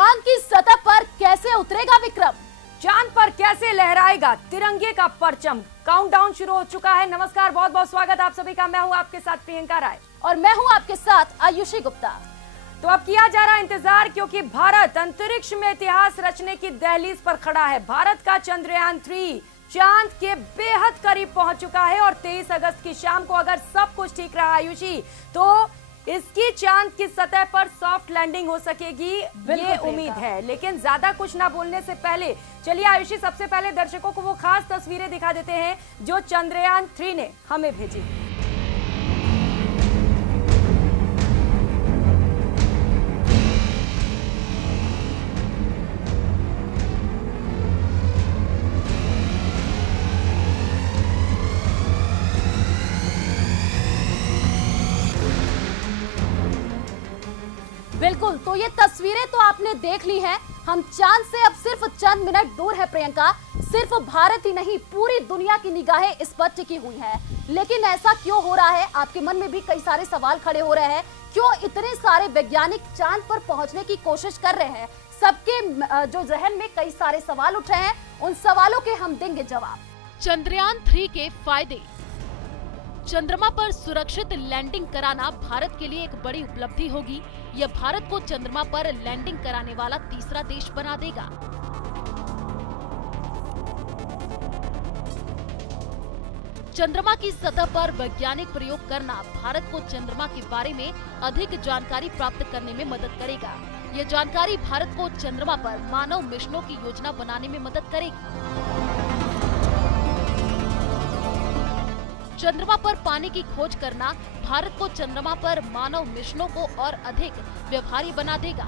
चांद की सतह पर कैसे उतरेगा विक्रम? चांद पर कैसे लहराएगा तिरंगे का परचम? काउंटडाउन शुरू हो चुका है। नमस्कार, बहुत बहुत स्वागत आप सभी का। मैं हूं आपके साथ प्रियंका राय और मैं हूं आपके साथ आयुषी गुप्ता। तो अब किया जा रहा इंतजार, क्योंकि भारत अंतरिक्ष में इतिहास रचने की दहलीज पर खड़ा है। भारत का चंद्रयान 3 चांद के बेहद करीब पहुंच चुका है और 23 अगस्त की शाम को अगर सब कुछ ठीक रहा आयुषी, तो इसकी चांद की सतह पर सॉफ्ट लैंडिंग हो सकेगी, ये उम्मीद है। लेकिन ज्यादा कुछ ना बोलने से पहले चलिए आयुषी, सबसे पहले दर्शकों को वो खास तस्वीरें दिखा देते हैं जो चंद्रयान 3 ने हमें भेजी। बिल्कुल, तो ये तस्वीरें तो आपने देख ली हैं। हम चांद से अब सिर्फ चंद मिनट दूर है प्रियंका। सिर्फ भारत ही नहीं, पूरी दुनिया की निगाहें इस पर टिकी हुई हैं। लेकिन ऐसा क्यों हो रहा है? आपके मन में भी कई सारे सवाल खड़े हो रहे हैं। क्यों इतने सारे वैज्ञानिक चांद पर पहुंचने की कोशिश कर रहे हैं? सबके जो जहन में कई सारे सवाल उठ रहे हैं, उन सवालों के हम देंगे जवाब। चंद्रयान 3 के फायदे। चंद्रमा पर सुरक्षित लैंडिंग कराना भारत के लिए एक बड़ी उपलब्धि होगी। यह भारत को चंद्रमा पर लैंडिंग कराने वाला तीसरा देश बना देगा। चंद्रमा की सतह पर वैज्ञानिक प्रयोग करना भारत को चंद्रमा के बारे में अधिक जानकारी प्राप्त करने में मदद करेगा। यह जानकारी भारत को चंद्रमा पर मानव मिशनों की योजना बनाने में मदद करेगी। चंद्रमा पर पानी की खोज करना भारत को चंद्रमा पर मानव मिशनों को और अधिक व्यवहार्य बना देगा।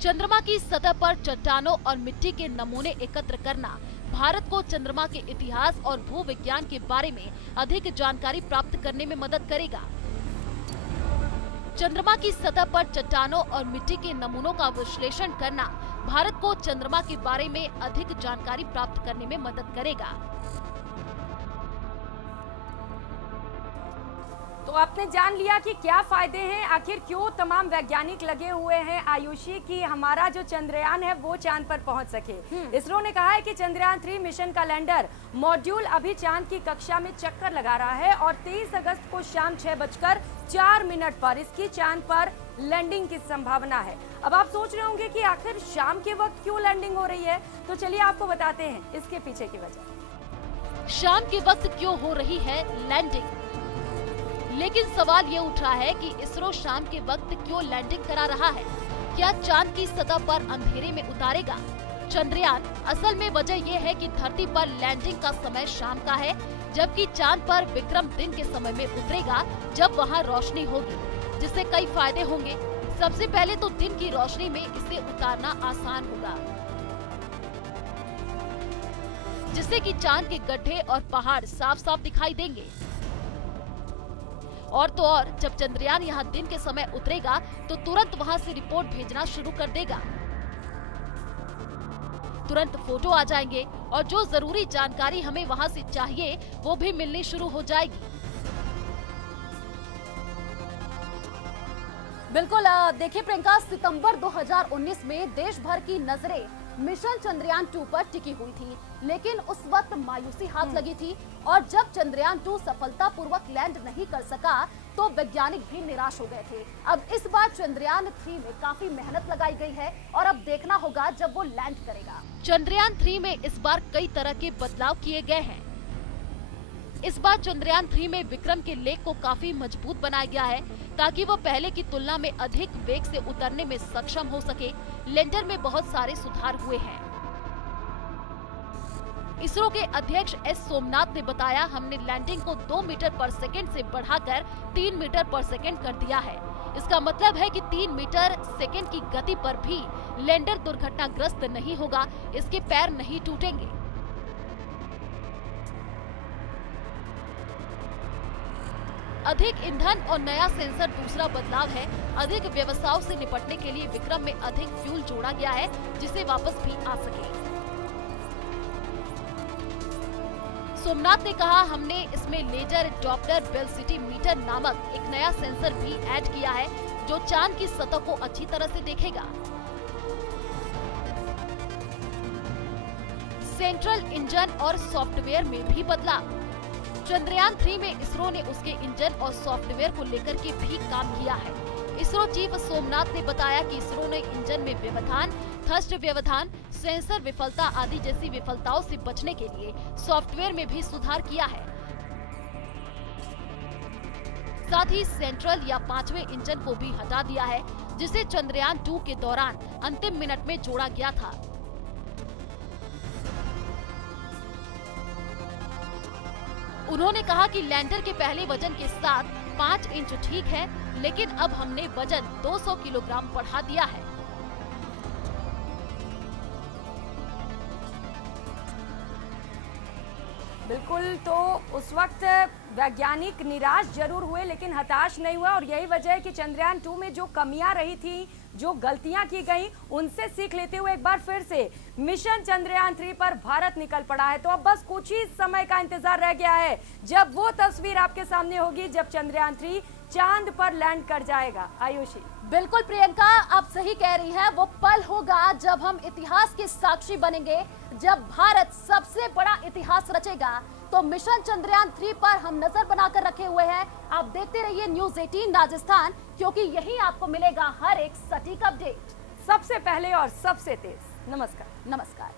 चंद्रमा की सतह पर चट्टानों और मिट्टी के नमूने एकत्र करना भारत को चंद्रमा के इतिहास और भूविज्ञान के बारे में अधिक जानकारी प्राप्त करने में मदद करेगा। चंद्रमा की सतह पर चट्टानों और मिट्टी के नमूनों का विश्लेषण करना भारत को चंद्रमा के बारे में अधिक जानकारी प्राप्त करने में मदद करेगा। तो आपने जान लिया कि क्या फायदे हैं, आखिर क्यों तमाम वैज्ञानिक लगे हुए हैं आयुषी की हमारा जो चंद्रयान है वो चांद पर पहुंच सके। इसरो ने कहा है कि चंद्रयान 3 मिशन का लैंडर मॉड्यूल अभी चांद की कक्षा में चक्कर लगा रहा है और 23 अगस्त को शाम 6:04 पर इसकी चांद पर लैंडिंग की संभावना है। अब आप सोच रहे होंगे कि आखिर शाम के वक्त क्यों लैंडिंग हो रही है, तो चलिए आपको बताते हैं इसके पीछे की वजह। शाम के वक्त क्यों हो रही है लैंडिंग? लेकिन सवाल ये उठ रहा है कि इसरो शाम के वक्त क्यों लैंडिंग करा रहा है? क्या चांद की सतह पर अंधेरे में उतारेगा चंद्रयान? असल में वजह यह है कि धरती पर लैंडिंग का समय शाम का है, जबकि चांद पर विक्रम दिन के समय में उतरेगा जब वहां रोशनी होगी, जिससे कई फायदे होंगे। सबसे पहले तो दिन की रोशनी में इसे उतारना आसान होगा, जिससे कि चांद के गड्ढे और पहाड़ साफ साफ दिखाई देंगे। और तो और, जब चंद्रयान यहां दिन के समय उतरेगा तो तुरंत वहां से रिपोर्ट भेजना शुरू कर देगा। तुरंत फोटो आ जाएंगे और जो जरूरी जानकारी हमें वहां से चाहिए वो भी मिलनी शुरू हो जाएगी। बिल्कुल, देखिए प्रियंका, सितंबर 2019 में देश भर की नजरें मिशन चंद्रयान 2 पर टिकी हुई थी, लेकिन उस वक्त मायूसी हाथ लगी थी और जब चंद्रयान 2 सफलतापूर्वक लैंड नहीं कर सका तो वैज्ञानिक भी निराश हो गए थे। अब इस बार चंद्रयान 3 में काफी मेहनत लगाई गई है और अब देखना होगा जब वो लैंड करेगा। चंद्रयान 3 में इस बार कई तरह के बदलाव किए गए हैं। इस बार चंद्रयान 3 में विक्रम के लेग को काफी मजबूत बनाया गया है ताकि वो पहले की तुलना में अधिक वेग से उतरने में सक्षम हो सके। लैंडर में बहुत सारे सुधार हुए हैं। इसरो के अध्यक्ष एस सोमनाथ ने बताया, हमने लैंडिंग को 2 मीटर पर सेकंड से बढ़ाकर 3 मीटर पर सेकंड कर दिया है। इसका मतलब है कि 3 मीटर सेकंड की गति पर भी लैंडर दुर्घटनाग्रस्त नहीं होगा, इसके पैर नहीं टूटेंगे। अधिक ईंधन और नया सेंसर दूसरा बदलाव है। अधिक व्यवसायों से निपटने के लिए विक्रम में अधिक फ्यूल जोड़ा गया है, जिसे वापस भी आ सके। सोमनाथ ने कहा, हमने इसमें लेजर डॉपलर वेलोसिटी मीटर नामक एक नया सेंसर भी ऐड किया है, जो चांद की सतह को अच्छी तरह से देखेगा। सेंट्रल इंजन और सॉफ्टवेयर में भी बदलाव। चंद्रयान 3 में इसरो ने उसके इंजन और सॉफ्टवेयर को लेकर के भी काम किया है। इसरो चीफ सोमनाथ ने बताया कि इसरो ने इंजन में व्यवधान, थ्रस्ट व्यवधान, सेंसर विफलता आदि जैसी विफलताओं से बचने के लिए सॉफ्टवेयर में भी सुधार किया है। साथ ही सेंट्रल या 5वें इंजन को भी हटा दिया है, जिसे चंद्रयान 2 के दौरान अंतिम मिनट में जोड़ा गया था। उन्होंने कहा कि लैंडर के पहले वजन के साथ 5 इंच ठीक है, लेकिन अब हमने वजन 200 किलोग्राम बढ़ा दिया है। बिल्कुल, तो उस वक्त वैज्ञानिक निराश जरूर हुए लेकिन हताश नहीं हुआ, और यही वजह है कि चंद्रयान 2 में जो कमियां रही थी, जो गलतियां की गई, उनसे सीख लेते हुए एक बार फिर से मिशन चंद्रयान 3 पर भारत निकल पड़ा है। तो अब बस कुछ ही समय का इंतजार रह गया है जब वो तस्वीर आपके सामने होगी, जब चंद्रयान 3 चांद पर लैंड कर जाएगा। आयुषी, बिल्कुल प्रियंका, आप सही कह रही हैं। वो पल होगा जब हम इतिहास के साक्षी बनेंगे, जब भारत सबसे बड़ा इतिहास रचेगा। तो मिशन चंद्रयान 3 पर हम नजर बनाकर रखे हुए हैं। आप देखते रहिए न्यूज़ 18 राजस्थान, क्योंकि यही आपको मिलेगा हर एक सटीक अपडेट, सबसे पहले और सबसे तेज। नमस्कार। नमस्कार।